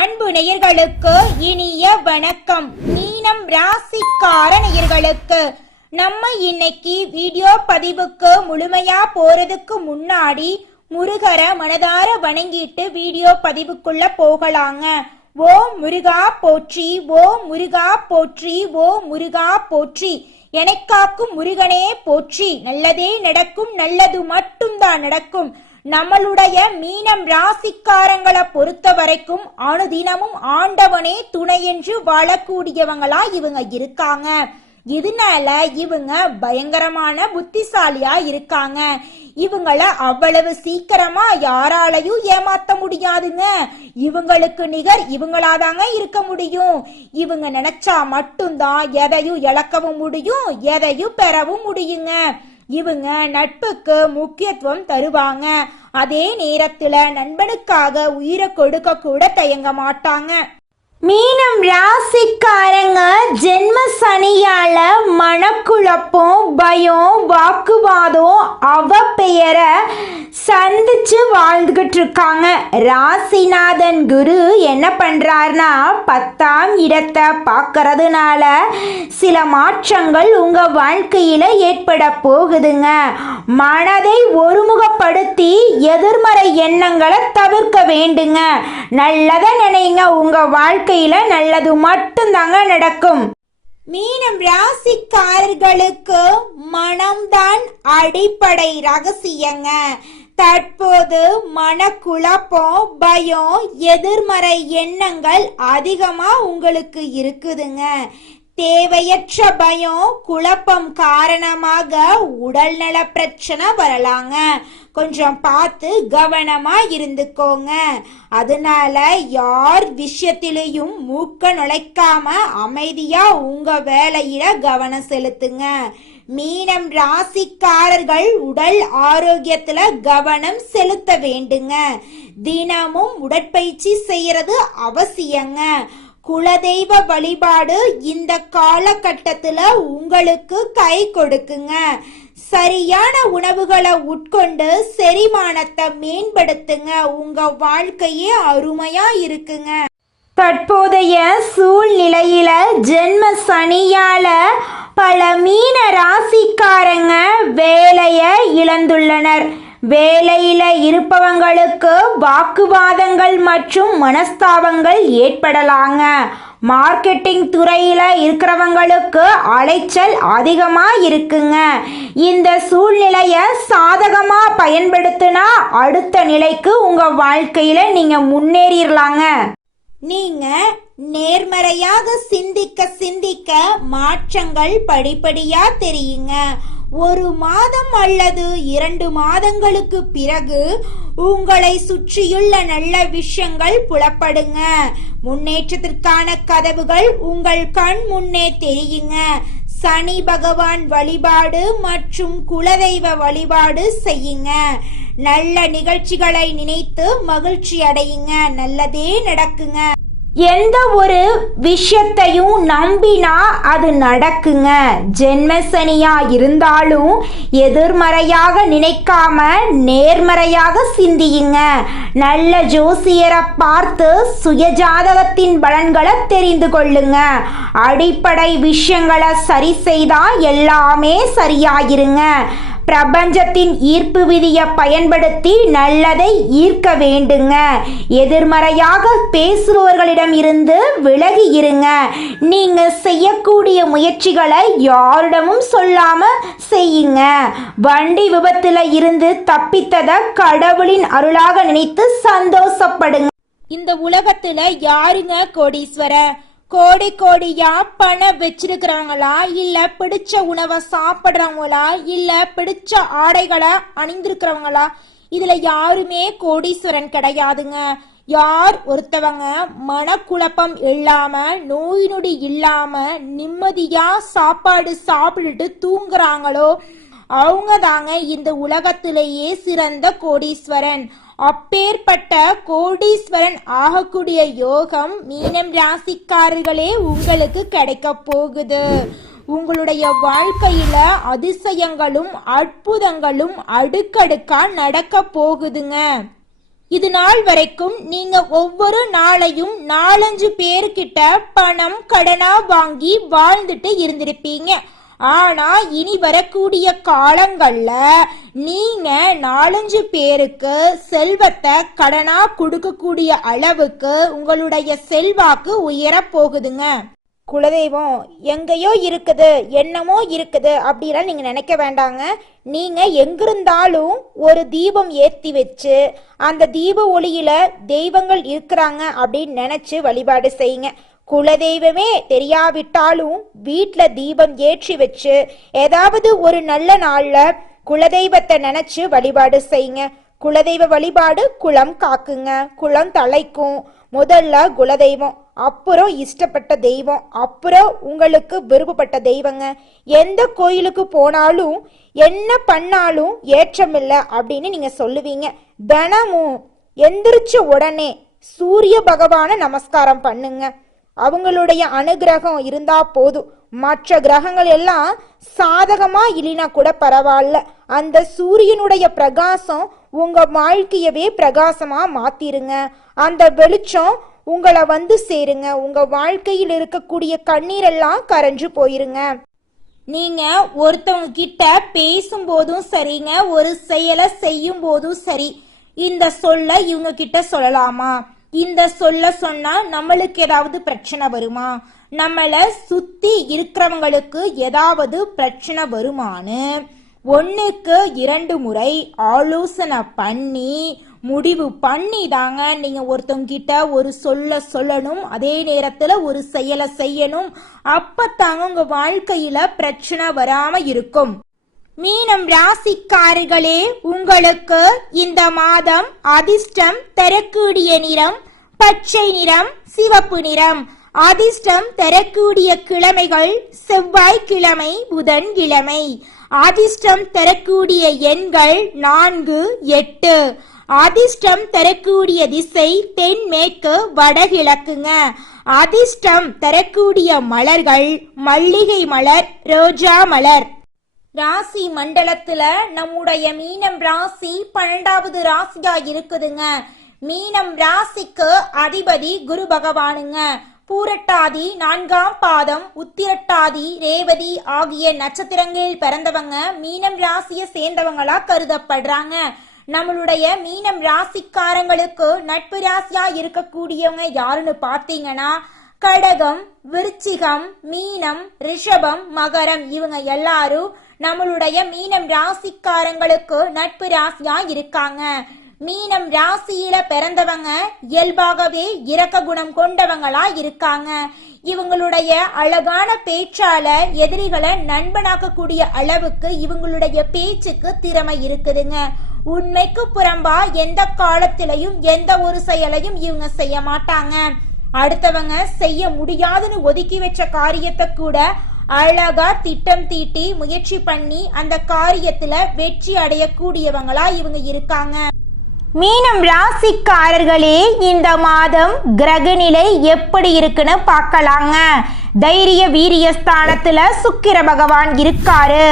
அன்பு நேயர்களுக்கு இனிய வணக்கம். மீனம் ராசிக்கார நேயர்களுக்கு நம்ம இன்னைக்கு வீடியோ பதிவுக்கு முழுமையா போறதுக்கு முன்னாடி முருகரை மனதார வணங்கிட்டு வீடியோ பதிவுக்குள்ள போகலாங்க. ஓ முருகா போற்றி, ஓ முருகா போற்றி, ஓ முருகா போற்றி, எனக்காக்கும் முருகனே போற்றி. நல்லதே நடக்கும், நல்லது மட்டும்தான் நடக்கும். நம்மளுடைய மீனம் ராசிக்காரங்களை பொறுத்த வரைக்கும் அனுதினமும் ஆண்டவனே துணை என்று வாழக்கூடியவங்களா இவங்க இருக்காங்க. இதனால இவங்க பயங்கரமான புத்திசாலியா இருக்காங்க. இவங்கள அவ்வளவு சீக்கிரமா யாராலையும் ஏமாத்த முடியாதுங்க. இவங்களுக்கு நிகர் இவங்களாதாங்க இருக்க முடியும். இவங்க நினைச்சா மட்டும்தான் எதையும் இழக்கவும் முடியும், எதையும் பெறவும் முடியுங்க. இவங்க நட்புக்கு முக்கியத்துவம் தருவாங்க. அதே நேரத்துல நண்பனுக்காக உயிரை கொடுக்க கூட தயங்க மாட்டாங்க. மீனம் ராசிக்காரங்க ஜென்ம சனியால மனக்குழப்பம், பயம், வாக்குவாதம், அவப்பெயரை சந்திச்சு வாழ்ந்துகிட்டு இருக்காங்க. ராசிநாதன் குரு என்ன பண்றாருன்னா 10ஆம் இடத்தை பார்க்கறதுனால சில மாற்றங்கள் உங்க வாழ்க்கையில ஏற்பட போகுதுங்க. மனதை ஒருமுகப்படுத்தி எதிர்மறை எண்ணங்களை தவிர்க்க வேண்டுங்க. நல்லதை நினைங்க, உங்க வாழ்க்கையில நல்லது மட்டும்தாங்க நடக்கும். மீனம் ராசிக்காரர்களுக்கு மனம்தான் அடிப்படை ரகசியங்க. தற்போது மனக்குழப்பம், பயம், எதிர்மறை எண்ணங்கள் அதிகமா உங்களுக்கு இருக்குதுங்க. தேவையற்ற பயம், குழப்பம் காரணமாக உடல்நல பிரச்சனை வரலாங்க. கொஞ்சம் பார்த்து கவனமா இருந்துக்கோங்க. அதனால யார் விஷயத்திலையும் மூக்க நுழைக்காம அமைதியா உங்க வேலையில கவனம் செலுத்துங்க. மீனம் ராசிக்காரர்கள் உடல் ஆரோக்கியத்துல கவனம் செலுத்த வேண்டுங்க. தினமும் உடற்பயிற்சி செய்யறது அவசியங்க. குலதெய்வ வழிபாடு இந்த காலகட்டத்துல உங்களுக்கு கை கொடுக்குங்க. சரியான உணவுகளை உட்கொண்டு செரிமானத்தை மேம்படுத்துங்க. உங்க வாழ்க்கையே அருமையா இருக்குங்க. தற்போதைய சூழ்நிலையில ஜென்ம சனியால பல மீன ராசிக்காரங்க வேலையை இழந்துள்ளனர். வேலையில இருப்பவங்களுக்கு வாக்குவாதங்கள் மற்றும் மனஸ்தாபங்கள் ஏற்படலாங்க. மார்க்கெட்டிங் துறையில இருக்கிறவங்களுக்கு அலைச்சல் அதிகமா இருக்குங்க. இந்த சூழ்நிலைய சாதகமா பயன்படுத்தினா அடுத்த நிலைக்கு உங்க வாழ்க்கையில நீங்க முன்னேறிடலாங்க. நீங்க நேர்மறையாக சிந்திக்க சிந்திக்க மாற்றங்கள் படிப்படியா தெரியுங்க. 1 மாதம் அல்லது 2 மாதங்களுக்கு பிறகு உங்களை சுற்றியுள்ள நல்ல விஷயங்கள் புலப்படுங்க. முன்னேற்றத்திற்கான கதவுகள் உங்கள் கண் முன்னே தெரியுங்க. சனி பகவான் வழிபாடு மற்றும் குலதெய்வ வழிபாடு செய்யுங்க. நல்ல நிகழ்ச்சிகளை நினைத்து மகிழ்ச்சி அடையுங்க. நல்லதே நடக்குங்க. எந்த ஒரு விஷயத்தையும் நம்பினா அது நடக்குங்க. ஜென்மசனியா இருந்தாலும் எதிர்மறையாக நினைக்காம நேர்மறையாக சிந்தியுங்க. நல்ல ஜோசியரை பார்த்து சுயஜாதகத்தின் பலன்களை தெரிந்து கொள்ளுங்க. அடிப்படை விஷயங்களை சரி செய்தா எல்லாமே சரியாயிருங்க. பிரபஞ்சத்தின் ஈர்ப்பு விதியை பயன்படுத்தி நல்லதை ஈர்க்க வேண்டுங்க. எதிர்மறையாக பேசுபவர்களிடம் இருந்து விலகி இருங்க. நீங்க செய்யக்கூடிய முயற்சிகளை யாரிடமும் சொல்லாம செய்யுங்க. வண்டி விபத்துல இருந்து தப்பித்தத கடவுளின் அருளாக நினைத்து சந்தோஷப்படுங்க. இந்த உலகத்துல யாருங்க கோடீஸ்வரர்? கோடி கோடியா பணம் வச்சிருக்கிறவங்களா, இல்ல பிடிச்ச உணவை சாப்பிடுறவங்களா, இல்ல பிடிச்ச ஆடைகளை அணிந்திருக்கிறவங்களா? இதுல யாருமே கோடீஸ்வரன் கிடையாதுங்க. யார் ஒருத்தவங்க மனக்குழப்பம் இல்லாம, நோய் நொடி இல்லாம நிம்மதியா சாப்பாடு சாப்பிட்டுட்டு தூங்குறாங்களோ அவங்க தாங்க இந்த உலகத்திலேயே சிறந்த கோடீஸ்வரன். அப்பேற்பட்ட கோடீஸ்வரன் ஆகக்கூடிய யோகம் மீனம் ராசிக்காரர்களே உங்களுக்கு கிடைக்க போகுது. உங்களுடைய வாழ்க்கையில அதிசயங்களும் அற்புதங்களும் அடுக்கடுக்கா நடக்க போகுதுங்க. இது நாள் வரைக்கும் நீங்க ஒவ்வொரு நாளையும் 4-5 பேருக்கிட்ட பணம் கடனா வாங்கி வாழ்ந்துட்டு இருந்திருப்பீங்க. ஆனா இனி வரக்கூடிய காலங்கள்ல நீங்க 4-5 பேருக்கு செல்வத்தை கடனா கொடுக்கக்கூடிய அளவுக்கு உங்களுடைய செல்வாக்கு உயர போகுதுங்க. குலதெய்வம் எங்கேயோ இருக்குது, என்னமோ இருக்குது அப்படிலாம் நீங்க நினைக்க வேண்டாங்க. நீங்க எங்கிருந்தாலும் ஒரு தீபம் ஏற்றி வச்சு அந்த தீப ஒளியில தெய்வங்கள் இருக்கிறாங்க அப்படின்னு நினைச்சு வழிபாடு செய்யுங்க. குலதெய்வமே தெரியாவிட்டாலும் வீட்டில் தீபம் ஏற்றி வச்சு ஏதாவது ஒரு நல்ல நாள்ல குலதெய்வத்தை நினைச்சு வழிபாடு செய்யுங்க. குலதெய்வ வழிபாடு குலம் காக்குங்க, குலம் தலைக்கும். முதல்ல குலதெய்வம், அப்புறம் இஷ்டப்பட்ட தெய்வம், அப்புறம் உங்களுக்கு விருப்பப்பட்ட தெய்வங்க. எந்த கோயிலுக்கு போனாலும் என்ன பண்ணாலும் ஏற்றமில்லை அப்படின்னு நீங்க சொல்லுவீங்க. தினமும் எந்திரிச்ச உடனே சூரிய பகவானை நமஸ்காரம் பண்ணுங்க. அவங்களுடைய அனுகிரகம் இருந்தா போதும். மற்ற கிரகங்கள் எல்லாம் சாதகமா இல்லைனா கூட பரவாயில்ல, அந்த சூரியனுடைய பிரகாசம் உங்க வாழ்க்கையவே பிரகாசமா மாத்திருங்க. அந்த வெளிச்சம் உங்களை வந்து சேருங்க. உங்க வாழ்க்கையில் இருக்கக்கூடிய கண்ணீரெல்லாம் கரைஞ்சு போயிருங்க. நீங்க ஒருத்தவங்க கிட்ட பேசும்போதும் சரிங்க, ஒரு செயலை செய்யும் போதும் சரி, இந்த சொல்ல இவங்க கிட்ட சொல்லலாமா, இந்த சொல்ல சொன்னா நம்மளுக்கு ஏதாவது பிரச்சனை வருமா, நம்மளை சுத்தி இருக்கிறவங்களுக்கு ஏதாவது பிரச்சனை வருமானு 1க்கு 2 முறை ஆலோசனை பண்ணி முடிவு பண்ணி தாங்க நீங்க ஒருத்தவங்க கிட்ட ஒரு சொல்ல சொல்லணும், அதே நேரத்துல ஒரு செயலை செய்யணும். அப்பத்தாங்க உங்க வாழ்க்கையில பிரச்சனை வராம இருக்கும். மீனம் ராசிக்காரர்களே, உங்களுக்கு இந்த மாதம் அதிர்ஷ்டம் தரக்கூடிய நிறம் பச்சை நிறம், சிவப்பு நிறம். அதிர்ஷ்டம் தரக்கூடிய கிழமைகள் செவ்வாய்க்கிழமை, புதன்கிழமை. அதிர்ஷ்டம் தரக்கூடிய எண்கள் 4, 8. அதிர்ஷ்டம் தரக்கூடிய திசை தென்மேற்கு வடகிழக்குங்க. அதிர்ஷ்டம் தரக்கூடிய மலர்கள் மல்லிகை மலர், ரோஜா மலர். ராசி மண்டலத்துல நம்முடைய மீனம் ராசி 12வது ராசியா இருக்குதுங்க. மீனம் ராசிக்கு அதிபதி குரு பகவானுங்க. பூரட்டாதி 4ஆம் பாதம், உத்திரட்டாதி, ரேவதி ஆகிய நட்சத்திரங்களில் பிறந்தவங்க மீனம் ராசியை சேர்ந்தவங்களா கருதப்படுறாங்க. நம்மளுடைய மீனம் ராசிக்காரங்களுக்கு நட்பு ராசியா இருக்கக்கூடியவங்க யாருன்னு பார்த்தீங்கன்னா கடகம், விருச்சிகம், மீனம், ரிஷபம், மகரம். இவங்க எல்லாரும் நம்மளுடைய மீனம் ராசிக்காரங்களுக்கு நட்பு ராசியா இருக்காங்க. மீனம் ராசியில பிறந்தவங்க இயல்பாகவே இரக்க குணம் கொண்டவங்களா இருக்காங்க. இவங்களுடைய அழகான பேச்சால எதிரிகளை நண்பனாக்கக்கூடிய அளவுக்கு இவங்களுடைய பேச்சுக்கு திறமை இருக்குதுங்க. உண்மைக்கு புறம்பா எந்த காலத்திலையும் எந்த ஒரு செயலையும் இவங்க செய்ய மாட்டாங்க. அடுத்தவங்க செய்ய முடியாதுன்னு ஒதுக்கி வச்ச காரியத்தை கூட அழகா திட்டம் தீட்டி முயற்சி பண்ணி அந்த காரியத்துல வெற்றி அடையக்கூடியவங்களா இவங்க இருக்காங்க. மீனம் ராசிக்காரர்களே, இந்த மாதம் கிரகநிலை எப்படி இருக்குன்னு பார்க்கலாங்க. தைரிய வீரிய ஸ்தானத்துல சுக்கிர பகவான் இருக்காரு.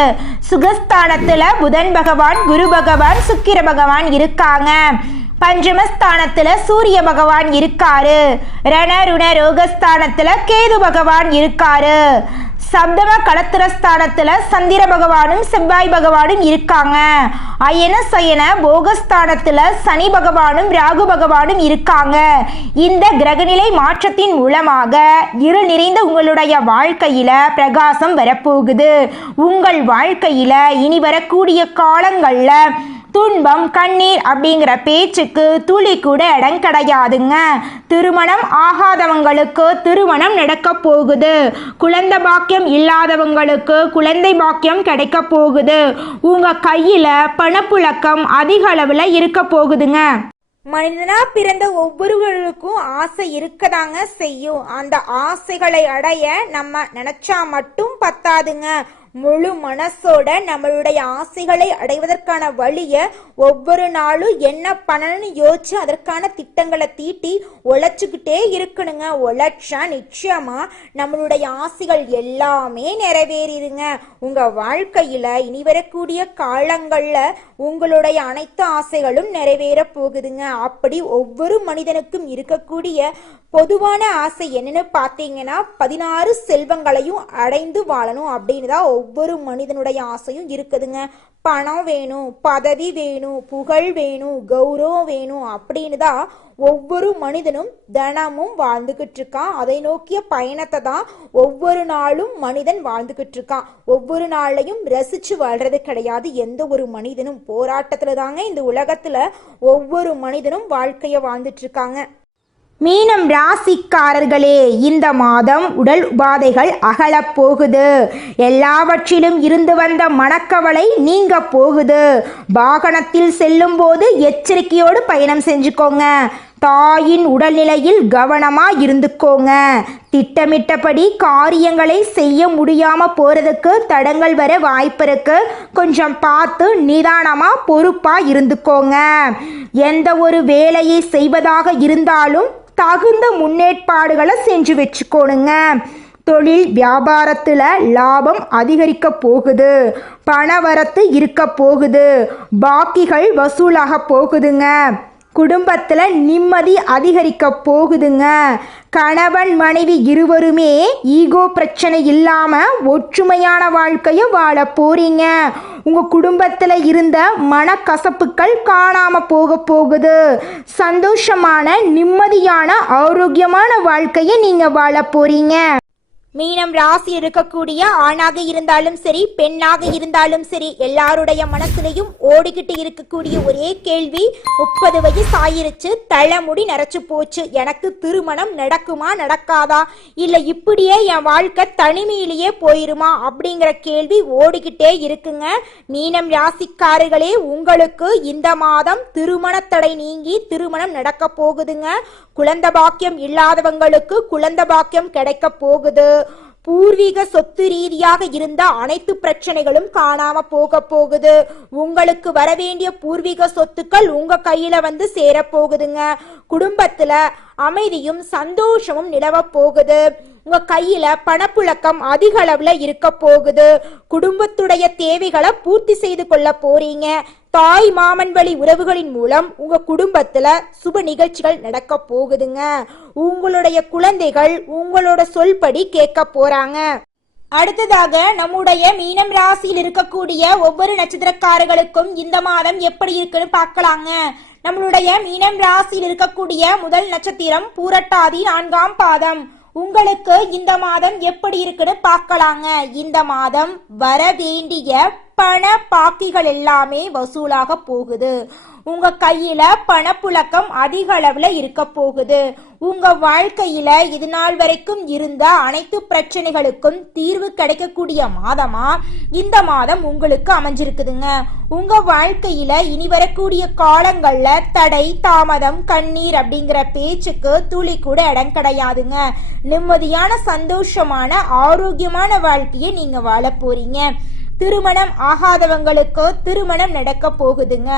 சுகஸ்தானத்துல புதன் பகவான், குரு பகவான், சுக்கிர பகவான் இருக்காங்க. பஞ்சமஸ்தானத்துல சூரிய பகவான் இருக்காரு. ரணருண ரோகஸ்தானத்துல கேது பகவான் இருக்காரு. சப்தம களத்திரஸ்தானத்துல சந்திர பகவானும் செவ்வாய் பகவானும் இருக்காங்க. அயன சயன போகஸ்தானத்துல சனி பகவானும் ராகு பகவானும் இருக்காங்க. இந்த கிரகநிலை மாற்றத்தின் மூலமாக இருள் நிறைந்த உங்களுடைய வாழ்க்கையில பிரகாசம் வரப்போகுது. உங்கள் வாழ்க்கையில இனி வரக்கூடிய காலங்கள்ல துன்பம், கண்ணீர் அப்படிங்கிற பேச்சுக்கு துளி கூட இடம் கிடையாதுங்க. திருமணம் ஆகாதவங்களுக்கு திருமணம் நடக்க போகுது. குழந்தை பாக்கியம் இல்லாதவங்களுக்கு குழந்தை பாக்கியம் கிடைக்க போகுது. உங்க கையில பணப்புழக்கம் அதிக அளவுல இருக்க போகுதுங்க. மனிதனா பிறந்த ஒவ்வொருவருக்கும் ஆசை இருக்கதாங்க செய்யும். அந்த ஆசைகளை அடைய நம்ம நினைச்சா மட்டும் பத்தாதுங்க. முழு மனசோட நம்மளுடைய ஆசைகளை அடைவதற்கான வழியை ஒவ்வொரு நாளும் என்ன பண்ணணும்னு யோசிச்சு அதற்கான திட்டங்களை தீட்டி உழைச்சுக்கிட்டே இருக்கணுங்க. உழைச்சா நிச்சயமா நம்மளுடைய ஆசைகள் எல்லாமே நிறைவேறிடுங்க. உங்க வாழ்க்கையில இனி வரக்கூடிய காலங்கள்ல உங்களுடைய அனைத்து ஆசைகளும் நிறைவேற போகுதுங்க. அப்படி ஒவ்வொரு மனிதனுக்கும் இருக்கக்கூடிய பொதுவான ஆசை என்னன்னு பார்த்தீங்கன்னா 16 செல்வங்களையும் அடைந்து வாழணும் அப்படின்னு தான் ஒவ்வொரு மனிதனுடைய ஆசையும் இருக்குதுங்க. பணம் வேணும், பதவி வேணும், புகழ் வேணும், கௌரவம் வேணும் அப்படின்னு தான் ஒவ்வொரு மனிதனும் தினமும் வாழ்ந்துகிட்டு இருக்கான். அதை நோக்கிய பயணத்தை தான் ஒவ்வொரு நாளும் மனிதன் வாழ்ந்துகிட்டு இருக்கான். ஒவ்வொரு நாளையும் ரசிச்சு வாழ்றது கிடையாது. எந்த ஒரு மனிதனும் போராட்டத்துல தாங்க இந்த உலகத்துல ஒவ்வொரு மனிதனும் வாழ்க்கைய வாழ்ந்துட்டு இருக்காங்க. மீனம் ராசிக்காரர்களே, இந்த மாதம் உடல் உபாதைகள் அகலப் போகுது. எல்லாவற்றிலும் இருந்து வந்த மனக்கவலை நீங்க போகுது. வாகனத்தில் செல்லும் போது எச்சரிக்கையோடு பயணம் செஞ்சுக்கோங்க. தாயின் உடல்நிலையில் கவனமா இருந்துக்கோங்க. திட்டமிட்டபடி காரியங்களை செய்ய முடியாம போறதுக்கு தடங்கள் வர வாய்ப்பு இருக்கு. கொஞ்சம் பார்த்து நிதானமா பொறுப்பா இருந்துக்கோங்க. எந்த ஒரு வேலையை செய்வதாக இருந்தாலும் தகுந்த முன்னேற்பாடுகளை செஞ்சு வச்சுக்கோணுங்க. தொழில் வியாபாரத்தில் லாபம் அதிகரிக்க போகுது. பணவரத்து இருக்க போகுது. பாக்கிகள் வசூலாக போகுதுங்க. குடும்பத்தில் நிம்மதி அதிகரிக்க போகுதுங்க. கணவன் மனைவி இருவருமே ஈகோ பிரச்சனை இல்லாமல் ஒற்றுமையான வாழ்க்கையை வாழ போறீங்க. உங்கள் குடும்பத்தில் இருந்த மனக்கசப்புகள் காணாமல் போக போகுது. சந்தோஷமான நிம்மதியான ஆரோக்கியமான வாழ்க்கையை நீங்கள் வாழ போறீங்க. மீனம் ராசி இருக்கக்கூடிய ஆணாக இருந்தாலும் சரி, பெண்ணாக இருந்தாலும் சரி, எல்லாருடைய மனசுலையும் ஓடிக்கிட்டு இருக்கக்கூடிய ஒரே கேள்வி, 30 வயசு ஆயிருச்சு, தலைமுடி நரைச்சு போச்சு, எனக்கு திருமணம் நடக்குமா நடக்காதா, இல்லை இப்படியே என் வாழ்க்கை தனிமையிலேயே போயிருமா அப்படிங்கிற கேள்வி ஓடிக்கிட்டே இருக்குங்க. மீனம் ராசிக்காரர்களே, உங்களுக்கு இந்த மாதம் திருமண தடை நீங்கி திருமணம் நடக்க போகுதுங்க. குழந்தை பாக்கியம் இல்லாதவங்களுக்கு குழந்தை பாக்கியம் கிடைக்க போகுது. பூர்வீக சொத்து ரீதியாக இருந்த அனைத்து பிரச்சனைகளும் காணாம போக போகுது. உங்களுக்கு வரவேண்டிய பூர்வீக சொத்துக்கள் உங்க கையில வந்து சேர போகுதுங்க. குடும்பத்துல அமைதியும் சந்தோஷமும் நிலவ போகுது. உங்க கையில பணப்புழக்கம் அதிக அளவுல இருக்க போகுது. குடும்பத்துடைய தேவைகளை பூர்த்தி செய்து கொள்ள போறீங்க. தாய் மாமன் வழி உறவுகளின் மூலம் உங்க குடும்பத்துல சுப நிகழ்ச்சிகள் நடக்க போகுதுங்க. உங்களுடைய குழந்தைகள் உங்களோட சொல்படி கேட்க போறாங்க. அடுத்ததாக நம்முடைய மீனம் ராசியில் இருக்கக்கூடிய ஒவ்வொரு நட்சத்திரக்காரர்களுக்கும் இந்த மாதம் எப்படி இருக்குன்னு பார்க்கலாங்க. நம்மளுடைய மீனம் ராசியில் இருக்கக்கூடிய முதல் நட்சத்திரம் பூரட்டாதி 4ஆம் பாதம். உங்களுக்கு இந்த மாதம் எப்படி இருக்குன்னு பார்க்கலாங்க. இந்த மாதம் வர வேண்டிய பண பாக்கிகள் எல்லாமே வசூலாக போகுது. உங்க கையில பணப்புழக்கம் அதிக அளவுல இருக்க போகுது. உங்க வாழ்க்கையில இது நாள் வரைக்கும் இருந்த அனைத்து பிரச்சனைகளுக்கும் தீர்வு கிடைக்கக்கூடிய மாதமா இந்த மாதம் உங்களுக்கு அமைஞ்சிருக்குதுங்க. உங்க வாழ்க்கையில இனி வரக்கூடிய காலங்கள்ல தடை தாமதம் கண்ணீர் அப்படிங்கிற பேச்சுக்கு துளி கூட இடம் கிடையாதுங்க. நிம்மதியான சந்தோஷமான ஆரோக்கியமான வாழ்க்கையை நீங்க வாழ போறீங்க. திருமணம் ஆகாதவங்களுக்கு திருமணம் நடக்க போகுதுங்க.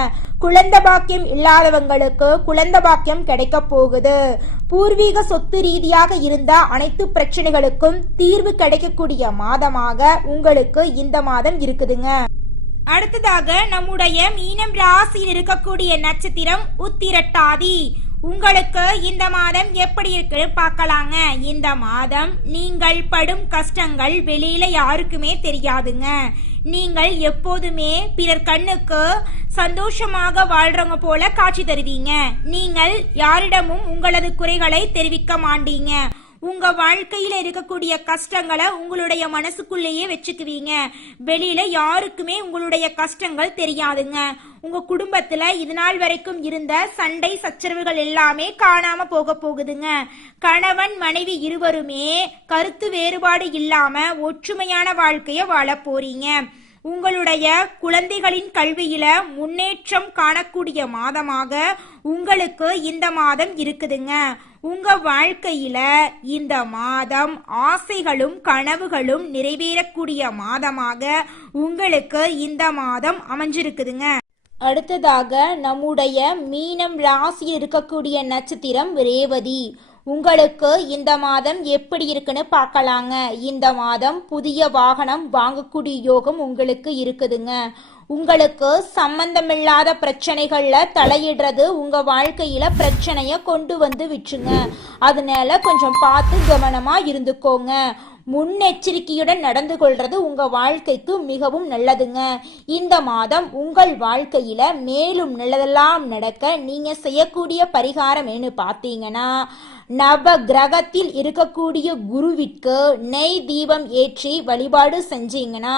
குழந்தை பாக்கியம் இல்லாதவங்களுக்கு குழந்தை பாக்கியம் கிடைக்க போகுது. பூர்வீக சொத்து ரீதியாக இருந்த அனைத்து பிரச்சனைகளுக்கும் தீர்வு கிடைக்கக்கூடிய மாதமாக உங்களுக்கு இந்த மாதம் இருக்குதுங்க. அடுத்ததாக நம்முடைய மீனம் ராசியில் இருக்கக்கூடிய நட்சத்திரம் உத்திரட்டாதி. உங்களுக்கு இந்த மாதம் எப்படி இருக்கு பார்க்கலாங்க. இந்த மாதம் நீங்கள் படும் கஷ்டங்கள் வெளியில யாருக்குமே தெரியாதுங்க. நீங்கள் எப்போதுமே பிறர் கண்ணுக்கு சந்தோஷமாக வாழ்றவங்க போல காட்சி தருவீங்க. நீங்கள் யாரிடமும் உங்களது குறைகளை தெரிவிக்க மாட்டீங்க. உங்க வாழ்க்கையில இருக்கக்கூடிய கஷ்டங்களை உங்களுடைய மனசுக்குள்ளேயே வச்சுக்குவீங்க. வெளியில யாருக்குமே உங்களுடைய கஷ்டங்கள் தெரியாதுங்க. உங்க குடும்பத்துல இது நாள் வரைக்கும் இருந்த சண்டை சச்சரவுகள் எல்லாமே காணாம போக போகுதுங்க. கணவன் மனைவி இருவருமே கருத்து வேறுபாடு இல்லாம ஒற்றுமையான வாழ்க்கைய வாழ போறீங்க. உங்களுடைய குழந்தைகளின் கல்வியில முன்னேற்றம் காணக்கூடிய மாதமாக உங்களுக்கு இந்த மாதம் இருக்குதுங்க. உங்க வாழ்க்கையில இந்த மாதம் ஆசைகளும் கனவுகளும் நிறைவேறக்கூடிய மாதமாக உங்களுக்கு இந்த மாதம் அமைஞ்சிருக்குதுங்க. அடுத்ததாக நம்முடைய மீனம் ராசியில் இருக்கக்கூடிய நட்சத்திரம் ரேவதி. உங்களுக்கு இந்த மாதம் எப்படி இருக்குன்னு பார்க்கலாங்க. இந்த மாதம் புதிய வாகனம் வாங்கக்கூடிய யோகம் உங்களுக்கு இருக்குதுங்க. உங்களுக்கு சம்பந்தமில்லாத பிரச்சனைகள்ல தலையிடுறது உங்க வாழ்க்கையில பிரச்சனைய கொண்டு வந்து விட்டுருங்க. அதனால கொஞ்சம் பார்த்து கவனமா இருந்துக்கோங்க. முன்னெச்சரிக்கையுடன் நடந்து கொள்றது உங்க வாழ்க்கைக்கு மிகவும் நல்லதுங்க. இந்த மாதம் உங்கள் வாழ்க்கையில மேலும் நல்லதெல்லாம் நடக்க நீங்க செய்யக்கூடிய பரிகாரம் என்ன பார்த்தீங்கன்னா, நவ கிரகத்தில் இருக்கக்கூடிய குருவிற்கு நெய் தீபம் ஏற்றி வழிபாடு செஞ்சீங்கன்னா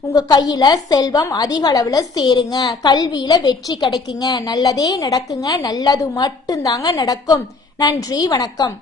உங்க கையில செல்வம் அதிக அளவுல சேருங்க. கல்வியில வெற்றி கிடைக்குங்க. நல்லதே நடக்குங்க. நல்லது மட்டும்தாங்க நடக்கும். நன்றி, வணக்கம்.